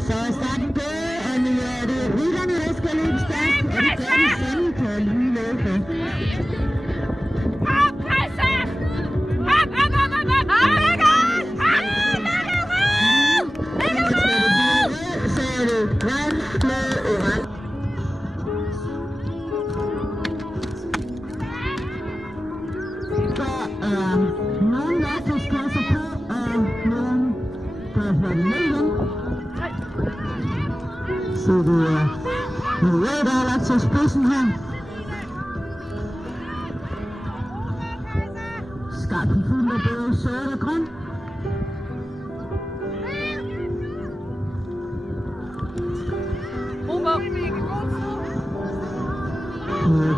Så er starten på, og nu er det rytterne, der skal løbe stærkt, og det gør de selv på lige løbe. Op, Kajsa! Op, op, op, op, op! Så er det grøn, blå, orange. Så er nogle værktøjskasser på, og nogle der er ned igen. Så det er en rød, der er lagt til spidsen her. Skarpen fuld af både sort og grøn.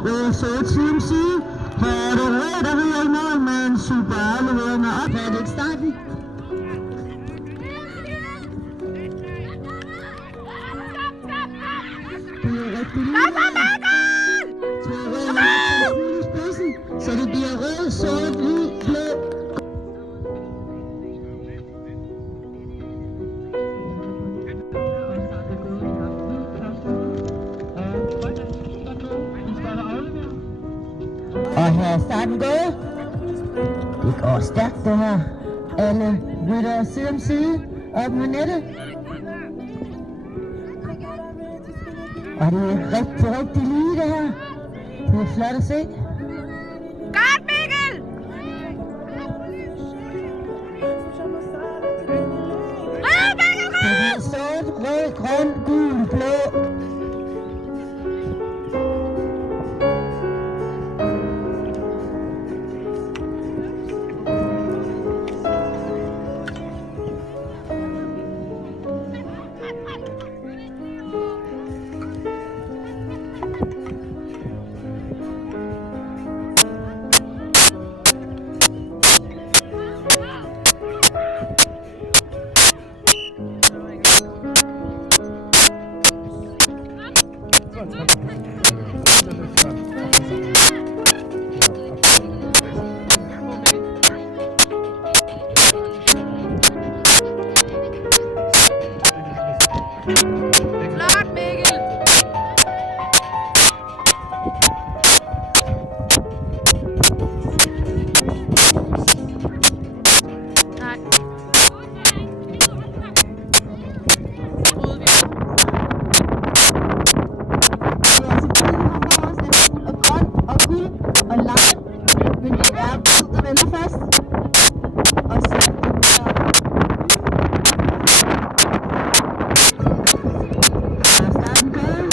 Rød og sort side om side. Her er det rød, der hedder i mål med en super afleverende op. Her er det ikke starten. Det er rigtig lige. Så det bliver rød, sort, hvid, blå. Og her er starten gået. Det går stærkt det her. Alle rytter side om side op med nettet. Og det er rigtig, rigtig lige det her. Det er flot at se. Godt, Mikkel! Rød, Mikkel, rød! Det er sort, rød, grøn, gul, blå. Flot, Mikkel! Nej. Og lime, men det er blod, der vender fast. Og så er starten gået.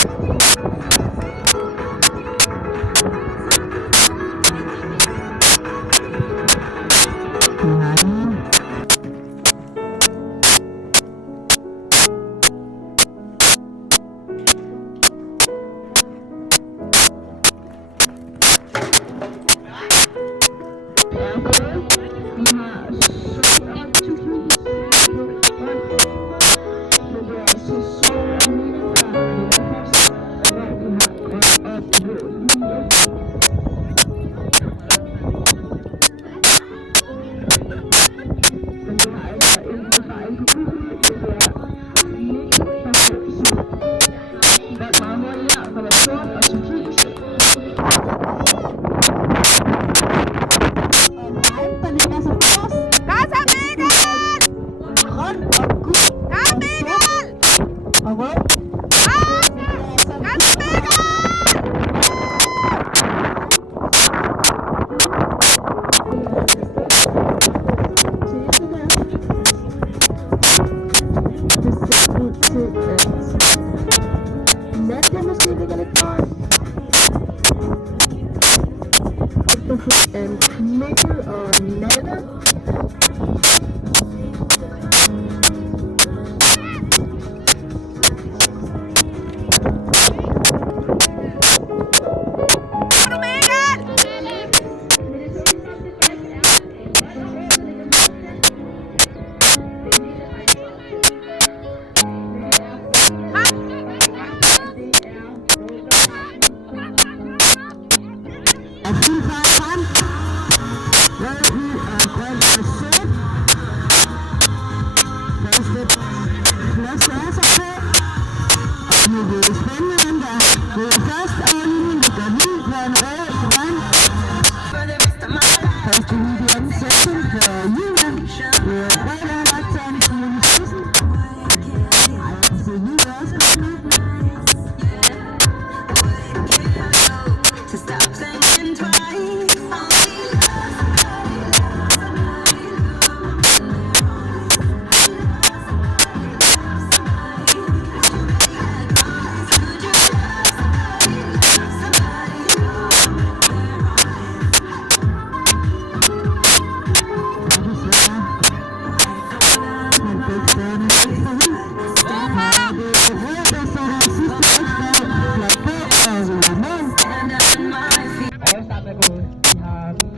Mikkel og Nana. Det er spændende, det er først og linjen, det går helt på en rød grøn. Første video i anden session på julen. Det er fredag, der er taget en kommunikation. Ej, jeg kan se video også godt nu.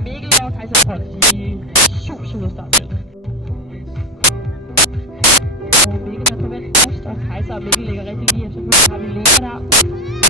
Mikkel og Kaiser i super startfelt. Og Mikkel er på vej først, og Kaiser og Mikkel ligger rigtig lige efter. Så har vi Lena der.